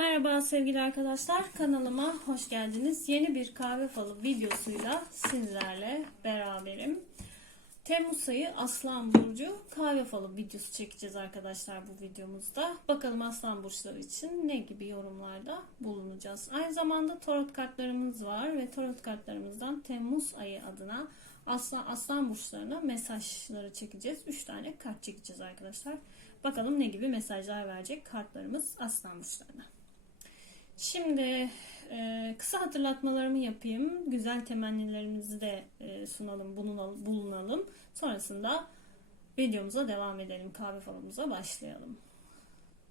Merhaba sevgili arkadaşlar kanalıma hoş geldiniz. Yeni bir kahve falı videosuyla sizlerle beraberim. Temmuz ayı Aslan Burcu kahve falı videosu çekeceğiz arkadaşlar bu videomuzda. Bakalım Aslan Burçları için ne gibi yorumlarda bulunacağız. Aynı zamanda tarot kartlarımız var ve tarot kartlarımızdan Temmuz ayı adına Aslan, Aslan Burçlarına mesajları çekeceğiz. 3 tane kart çekeceğiz arkadaşlar. Bakalım ne gibi mesajlar verecek kartlarımız Aslan Burçlarına. Şimdi e, kısa hatırlatmalarımı yapayım. Güzel temennilerimizi de e, sunalım, bulunalım, bulunalım. Sonrasında videomuza devam edelim. Kahve falımıza başlayalım.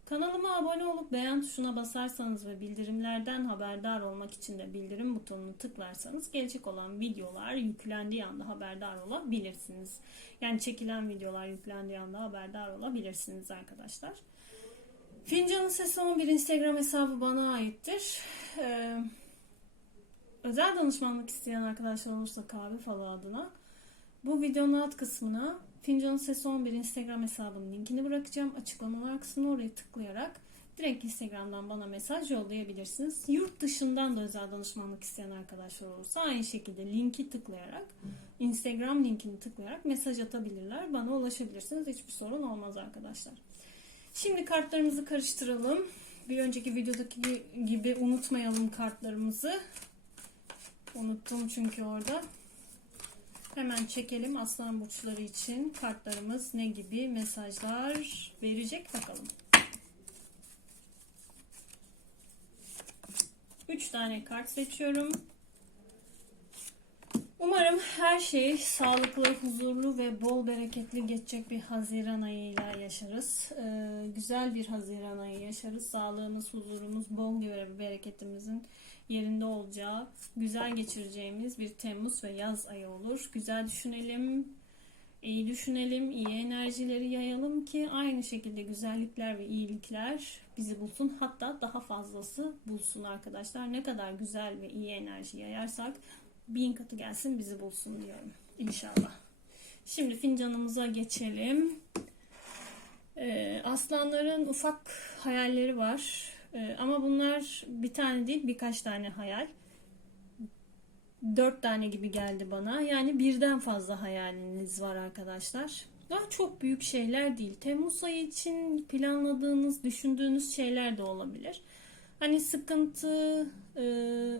Kanalıma abone olup beğen tuşuna basarsanız ve bildirimlerden haberdar olmak için de bildirim butonunu tıklarsanız gelecek olan videolar yüklendiği anda haberdar olabilirsiniz. Yani çekilen videolar yüklendiği anda haberdar olabilirsiniz arkadaşlar. Fincanın Sesi 11 Instagram hesabı bana aittir. Ee, özel danışmanlık isteyen arkadaşlar olursa kahve falı adına bu videonun alt kısmına Fincanın Sesi 11 Instagram hesabının linkini bırakacağım. Açıklamalar kısmına oraya tıklayarak direkt Instagram'dan bana mesaj yollayabilirsiniz. Yurt dışından da özel danışmanlık isteyen arkadaşlar olursa aynı şekilde linki tıklayarak Instagram linkini tıklayarak mesaj atabilirler. Bana ulaşabilirsiniz. Hiçbir sorun olmaz arkadaşlar. Şimdi kartlarımızı karıştıralım. Bir önceki videodaki gibi unutmayalım kartlarımızı. Unuttum çünkü orada. Hemen çekelim aslan burçları için kartlarımız ne gibi mesajlar verecek bakalım. 3 tane kart seçiyorum. Umarım her şey sağlıklı, huzurlu ve bol bereketli geçecek bir Haziran ayıyla yaşarız. Ee, güzel bir Haziran ayı yaşarız. Sağlığımız, huzurumuz, bol bir bereketimizin yerinde olacağı, güzel geçireceğimiz bir Temmuz ve yaz ayı olur. Güzel düşünelim, iyi düşünelim, iyi enerjileri yayalım ki aynı şekilde güzellikler ve iyilikler bizi bulsun. Hatta daha fazlası bulsun arkadaşlar. Ne kadar güzel ve iyi enerji yayarsak bin katı gelsin bizi bulsun diyorum. İnşallah. Şimdi fincanımıza geçelim. Ee, aslanların ufak hayalleri var. Ee, ama bunlar bir tane değil birkaç tane hayal. Dört tane gibi geldi bana. Yani birden fazla hayaliniz var arkadaşlar. Daha çok büyük şeyler değil. Temmuz ayı için planladığınız, düşündüğünüz şeyler de olabilir. Hani sıkıntı e,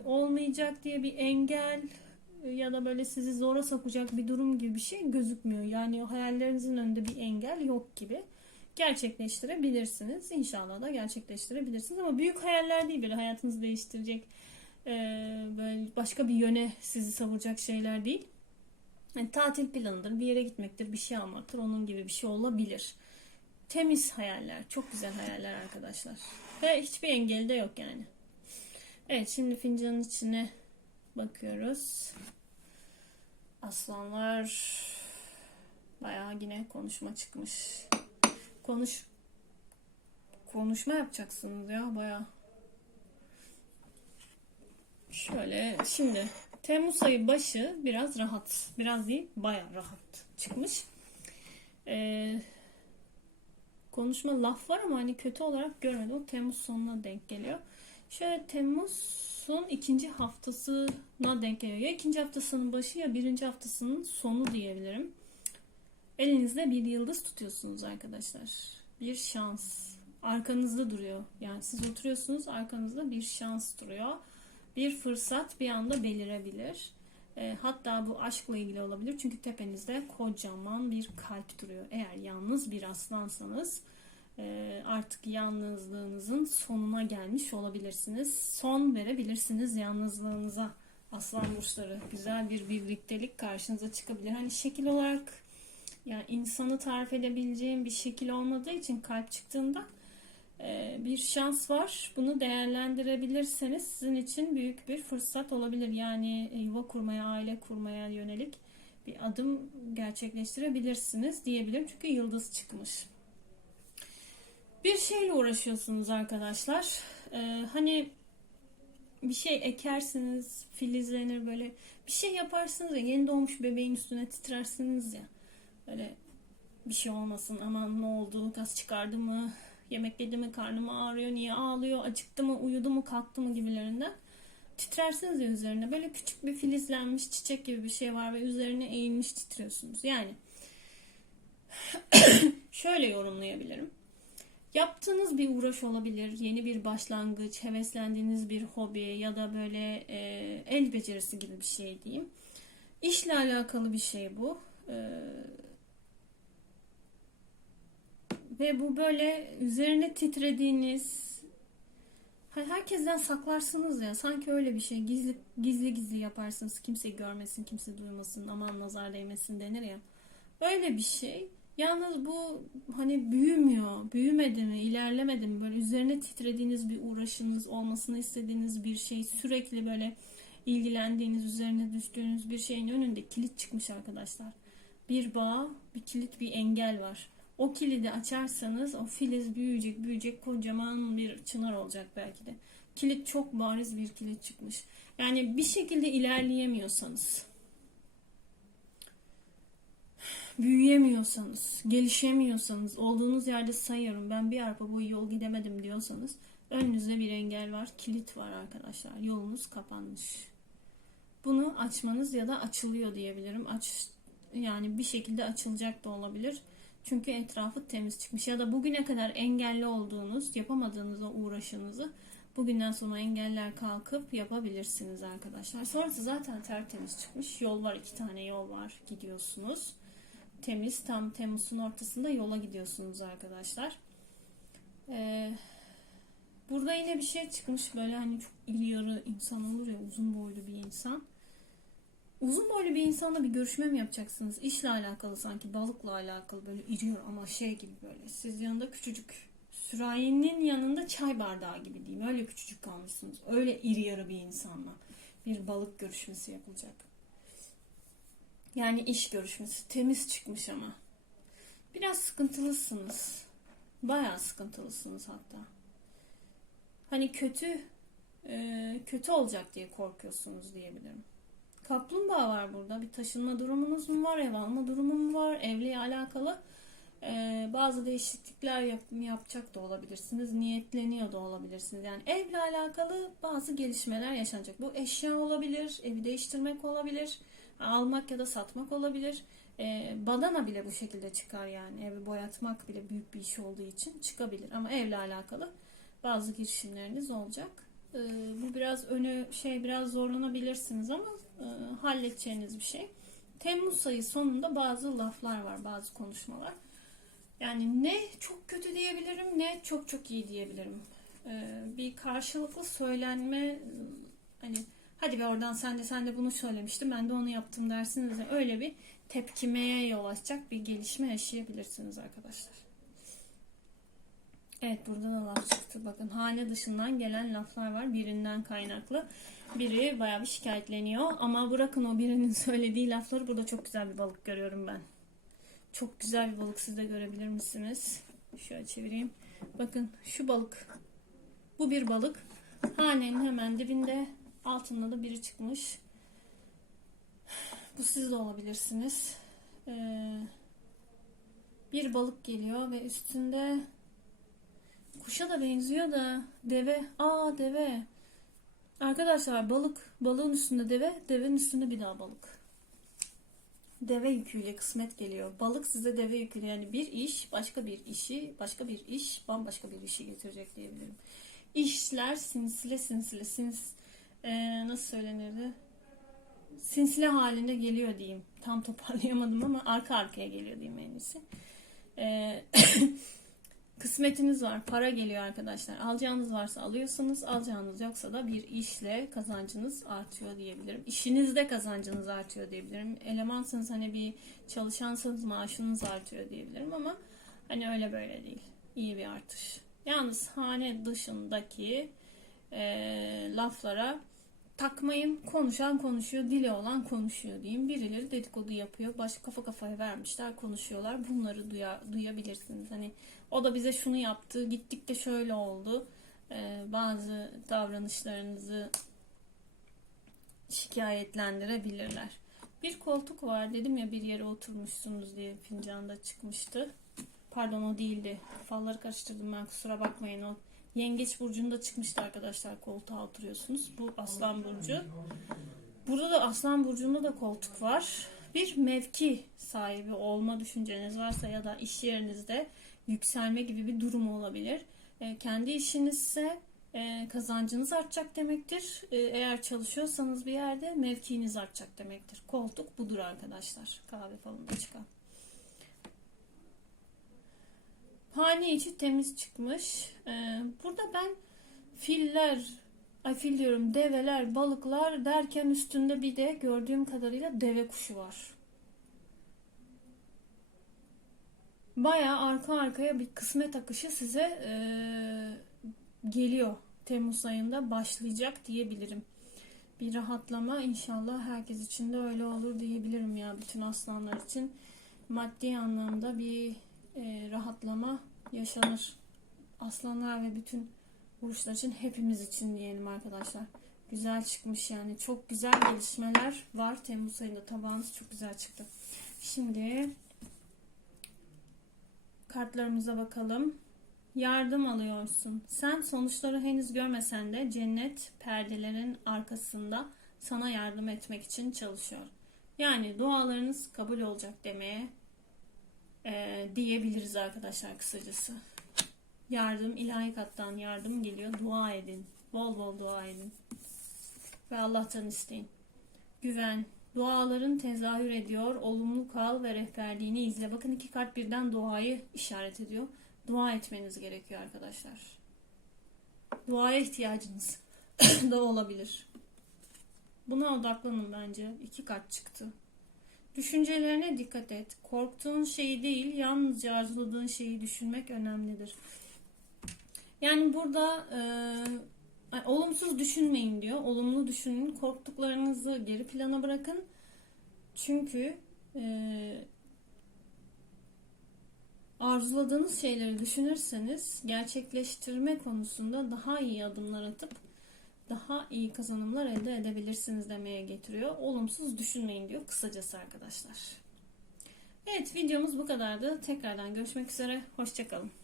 olmayacak diye bir engel e, ya da böyle sizi zora sokacak bir durum gibi bir şey gözükmüyor. Yani hayallerinizin önünde bir engel yok gibi. Gerçekleştirebilirsiniz. İnşallah da gerçekleştirebilirsiniz. Ama büyük hayaller değil böyle hayatınızı değiştirecek e, böyle başka bir yöne sizi savuracak şeyler değil. Yani tatil planıdır, bir yere gitmektir, bir şey almaktır. Onun gibi bir şey olabilir. Temiz hayaller, çok güzel hayaller arkadaşlar. Ve hiçbir engeli de yok yani. Evet şimdi fincanın içine bakıyoruz. Aslanlar bayağı yine konuşma çıkmış. Konuş konuşma yapacaksınız ya bayağı. Şöyle şimdi Temmuz ayı başı biraz rahat. Biraz değil bayağı rahat çıkmış. Ee, konuşma laf var ama hani kötü olarak görmedim. O Temmuz sonuna denk geliyor. Şöyle Temmuz'un ikinci haftasına denk geliyor. Ya ikinci haftasının başı ya birinci haftasının sonu diyebilirim. Elinizde bir yıldız tutuyorsunuz arkadaşlar. Bir şans. Arkanızda duruyor. Yani siz oturuyorsunuz arkanızda bir şans duruyor. Bir fırsat bir anda belirebilir. E, hatta bu aşkla ilgili olabilir. Çünkü tepenizde kocaman bir kalp duruyor. Eğer yalnız bir aslansanız e, artık yalnızlığınızın sonuna gelmiş olabilirsiniz. Son verebilirsiniz yalnızlığınıza. Aslan burçları güzel bir birliktelik karşınıza çıkabilir. Hani şekil olarak yani insanı tarif edebileceğim bir şekil olmadığı için kalp çıktığında bir şans var. Bunu değerlendirebilirseniz sizin için büyük bir fırsat olabilir. Yani yuva kurmaya, aile kurmaya yönelik bir adım gerçekleştirebilirsiniz diyebilirim. Çünkü yıldız çıkmış. Bir şeyle uğraşıyorsunuz arkadaşlar. Ee, hani bir şey ekersiniz, filizlenir böyle. Bir şey yaparsınız ya yeni doğmuş bebeğin üstüne titrersiniz ya. Böyle bir şey olmasın aman ne oldu gaz çıkardı mı Yemek yedi mi, karnım ağrıyor, niye ağlıyor, acıktı mı, uyudu mu, kalktı mı gibilerinden. Titrersiniz ya üzerine. Böyle küçük bir filizlenmiş çiçek gibi bir şey var ve üzerine eğilmiş titriyorsunuz. Yani şöyle yorumlayabilirim. Yaptığınız bir uğraş olabilir, yeni bir başlangıç, heveslendiğiniz bir hobi ya da böyle e, el becerisi gibi bir şey diyeyim. İşle alakalı bir şey bu. E, ve bu böyle üzerine titrediğiniz herkesten saklarsınız ya. Sanki öyle bir şey. Gizli gizli gizli yaparsınız. Kimse görmesin kimse duymasın. Aman nazar değmesin denir ya. Öyle bir şey. Yalnız bu hani büyümüyor. Büyümedi mi ilerlemedi mi? Böyle üzerine titrediğiniz bir uğraşınız olmasını istediğiniz bir şey sürekli böyle ilgilendiğiniz üzerine düştüğünüz bir şeyin önünde kilit çıkmış arkadaşlar. Bir bağ bir kilit bir engel var o kilidi açarsanız o filiz büyüyecek büyüyecek kocaman bir çınar olacak belki de. Kilit çok bariz bir kilit çıkmış. Yani bir şekilde ilerleyemiyorsanız, büyüyemiyorsanız, gelişemiyorsanız, olduğunuz yerde sayıyorum ben bir arpa boyu yol gidemedim diyorsanız önünüzde bir engel var, kilit var arkadaşlar. Yolunuz kapanmış. Bunu açmanız ya da açılıyor diyebilirim. Aç yani bir şekilde açılacak da olabilir. Çünkü etrafı temiz çıkmış ya da bugüne kadar engelli olduğunuz, yapamadığınız o uğraşınızı bugünden sonra engeller kalkıp yapabilirsiniz arkadaşlar. Sonrası zaten tertemiz çıkmış. Yol var, iki tane yol var. Gidiyorsunuz. Temiz, tam Temmuz'un ortasında yola gidiyorsunuz arkadaşlar. Ee, burada yine bir şey çıkmış. Böyle hani çok iri insan olur ya, uzun boylu bir insan. Uzun boylu bir insanla bir görüşme mi yapacaksınız? İşle alakalı sanki balıkla alakalı böyle iriyor ama şey gibi böyle. Siz yanında küçücük sürahinin yanında çay bardağı gibi diyeyim. Öyle küçücük kalmışsınız. Öyle iri yarı bir insanla bir balık görüşmesi yapılacak. Yani iş görüşmesi. Temiz çıkmış ama. Biraz sıkıntılısınız. Bayağı sıkıntılısınız hatta. Hani kötü kötü olacak diye korkuyorsunuz diyebilirim. Kaplumbağa var burada. Bir taşınma durumunuz mu var? Ev alma durumu mu var? Evle alakalı e, bazı değişiklikler yap, yapacak da olabilirsiniz. Niyetleniyor da olabilirsiniz. Yani evle alakalı bazı gelişmeler yaşanacak. Bu eşya olabilir, evi değiştirmek olabilir, almak ya da satmak olabilir. E, badana bile bu şekilde çıkar yani. Evi boyatmak bile büyük bir iş olduğu için çıkabilir. Ama evle alakalı bazı girişimleriniz olacak. E, bu biraz önü şey biraz zorlanabilirsiniz ama halledeceğiniz bir şey. Temmuz ayı sonunda bazı laflar var, bazı konuşmalar. Yani ne çok kötü diyebilirim ne çok çok iyi diyebilirim. E, bir karşılıklı söylenme hani hadi be oradan sen de sen de bunu söylemiştin ben de onu yaptım dersiniz. Öyle bir tepkimeye yol açacak bir gelişme yaşayabilirsiniz arkadaşlar. Evet burada da laf çıktı. Bakın hane dışından gelen laflar var. Birinden kaynaklı. Biri bayağı bir şikayetleniyor. Ama bırakın o birinin söylediği lafları burada çok güzel bir balık görüyorum ben. Çok güzel bir balık siz de görebilir misiniz? Şöyle çevireyim. Bakın şu balık. Bu bir balık. Hanenin hemen dibinde altında da biri çıkmış. Bu siz de olabilirsiniz. Ee, bir balık geliyor ve üstünde Kuşa da benziyor da deve. Aa deve. Arkadaşlar balık. Balığın üstünde deve. Devenin üstünde bir daha balık. Deve yüküyle kısmet geliyor. Balık size deve yüküyle yani bir iş başka bir işi başka bir iş bambaşka bir işi getirecek diyebilirim. İşler sinsile sinsile sins ee, nasıl söylenirdi? Sinsile halinde geliyor diyeyim. Tam toparlayamadım ama arka arkaya geliyor diyeyim en iyisi. Ee, kısmetiniz var. Para geliyor arkadaşlar. Alacağınız varsa alıyorsunuz. Alacağınız yoksa da bir işle kazancınız artıyor diyebilirim. İşinizde kazancınız artıyor diyebilirim. Elemansınız hani bir çalışansanız maaşınız artıyor diyebilirim ama hani öyle böyle değil. İyi bir artış. Yalnız hane dışındaki e, laflara takmayın. Konuşan konuşuyor, dili olan konuşuyor diyeyim. Birileri dedikodu yapıyor. Başka kafa kafaya vermişler, konuşuyorlar. Bunları duya, duyabilirsiniz. Hani o da bize şunu yaptı, gittik de şöyle oldu. Ee, bazı davranışlarınızı şikayetlendirebilirler. Bir koltuk var dedim ya bir yere oturmuşsunuz diye fincanda çıkmıştı. Pardon o değildi. Falları karıştırdım ben kusura bakmayın o. Yengeç burcunda çıkmıştı arkadaşlar koltuğa oturuyorsunuz. Bu aslan burcu. Burada da aslan burcunda da koltuk var. Bir mevki sahibi olma düşünceniz varsa ya da iş yerinizde yükselme gibi bir durum olabilir. E, kendi işinizse e, kazancınız artacak demektir. E, eğer çalışıyorsanız bir yerde mevkiiniz artacak demektir. Koltuk budur arkadaşlar. Kahve falında çıkan. Hane içi temiz çıkmış. E, burada ben filler, ay fil diyorum develer, balıklar derken üstünde bir de gördüğüm kadarıyla deve kuşu var. Baya arka arkaya bir kısmet akışı size e, geliyor. Temmuz ayında başlayacak diyebilirim. Bir rahatlama inşallah herkes için de öyle olur diyebilirim ya bütün aslanlar için. Maddi anlamda bir e, rahatlama yaşanır. Aslanlar ve bütün burçlar için hepimiz için diyelim arkadaşlar. Güzel çıkmış yani. Çok güzel gelişmeler var. Temmuz ayında tabağınız çok güzel çıktı. Şimdi kartlarımıza bakalım. Yardım alıyorsun. Sen sonuçları henüz görmesen de cennet perdelerin arkasında sana yardım etmek için çalışıyor. Yani dualarınız kabul olacak demeye e, diyebiliriz arkadaşlar kısacası. Yardım ilahi kattan yardım geliyor. Dua edin. Bol bol dua edin. Ve Allah'tan isteyin. Güven. Duaların tezahür ediyor. Olumlu kal ve rehberliğini izle. Bakın iki kart birden duayı işaret ediyor. Dua etmeniz gerekiyor arkadaşlar. Duaya ihtiyacınız da olabilir. Buna odaklanın bence. İki kart çıktı. Düşüncelerine dikkat et. Korktuğun şeyi değil, yalnızca arzuladığın şeyi düşünmek önemlidir. Yani burada e, olumsuz düşünmeyin diyor. Olumlu düşünün. Korktuklarınızı geri plana bırakın. Çünkü e, arzuladığınız şeyleri düşünürseniz gerçekleştirme konusunda daha iyi adımlar atıp daha iyi kazanımlar elde edebilirsiniz demeye getiriyor. Olumsuz düşünmeyin diyor kısacası arkadaşlar. Evet videomuz bu kadardı. Tekrardan görüşmek üzere. Hoşçakalın.